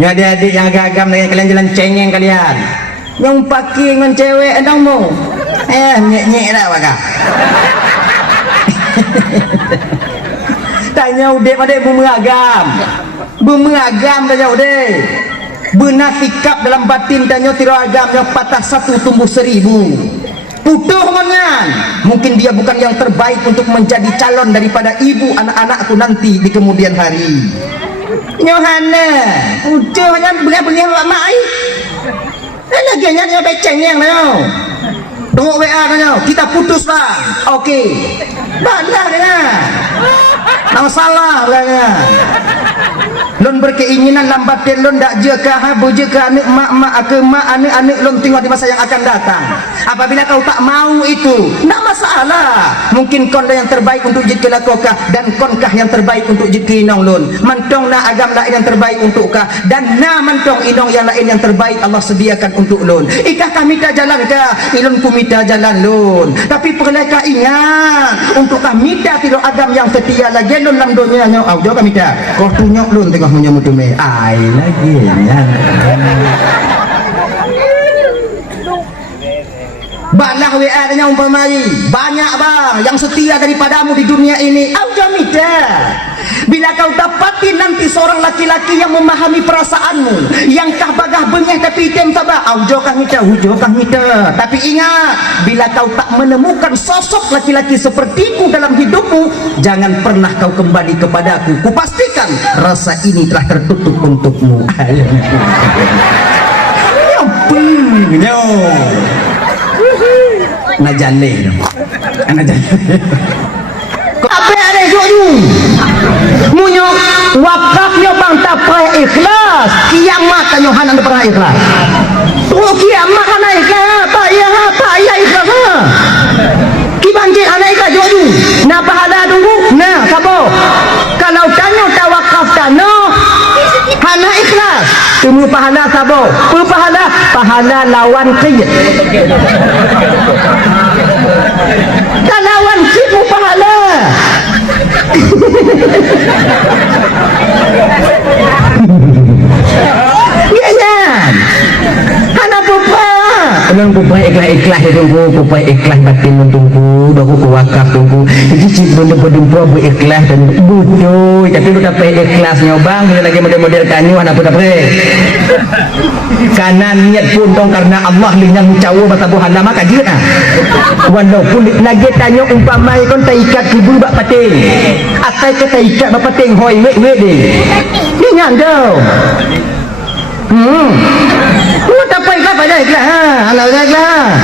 Ya adik-adik yang agak-agam dengan kalian jalan cengeng kalian. Yang pakai dengan cewek endang mu. Nyek-nyek dah bakal. Tanya udik pada bumeragam. Bumeragam tanya udik. Benar sikap dalam batin tanya tiragam yang patah satu tumbuh seribu. Putuh ngongan. Mungkin dia bukan yang terbaik untuk menjadi calon daripada ibu anak-anakku nanti di kemudian hari. Nyohana, udah hanya boleh-boleh awak mai. Lagi hanya beceng yang nyo. Tunggu WA nyo, kita putus lah. Okey. Balah dia. Nang salah belanya. Lon berkeinginan lambat lon dak je ka boje ka anak mak-mak ke mak anak-anak lon tengok di masa yang akan datang. Apabila kau tak mau itu, tak masalah. Mungkin kon yang terbaik untuk jid kelakokah dan konkah yang terbaik untuk jid kinong lon. Mantong na agam lain yang terbaik untuk kah dan na mantong inong yang lain yang terbaik Allah sediakan untuk lon. Ikah kami dah jalan kah? Ilon kumita jalan lon. Tapi perlu kah ingat untuk kami dah tidak agam yang setia lagi lon dalam dunia nyo. Au jo kami dah. Kau tunyok lon tengok menyambut me. Ai lagi ya. Balah WA tanya umpamai banyak bang yang setia daripadamu di dunia ini. Aujamida. Bila kau dapati nanti seorang laki-laki yang memahami perasaanmu, yang kah bagah bengeh tapi item tabah, aujokah ngita. Tapi ingat, bila kau tak menemukan sosok laki-laki sepertiku dalam hidupmu, jangan pernah kau kembali kepadaku. Kupastikan rasa ini telah tertutup untukmu. Nyo. Najane apa ada jodoh munyo wakafnya bang tak payah ikhlas kiamat tanyo hanan pernah ikhlas tuh kiamat kan ikhlas payah ikhlas kibanjir anak ikhlas jodoh nah pahala dulu nah sabo kalau tanyo tawakaf tano hana ikhlas temu pahala sabo pahala lawan qiyat lawan sifu pahala ganyan hana pupa Alang pupa ikhlas tunggu pupa ikhlas batin tunggu baru wakaf tunggu jadi si benda-benda bu ikhlas dan bodoh tapi lu dapat ikhlas nyobang bila lagi model-model kanyu anak pun dapat karena niat pun dong karena Allah linyang cawo mata buhan lama kaji nah walaupun lagi tanya umpamai kon taikat kubu bak pating atai ke taikat bak pating hoi wek deh ni ngandau lu dapat ikhlas pada ikhlas ha anak ikhlas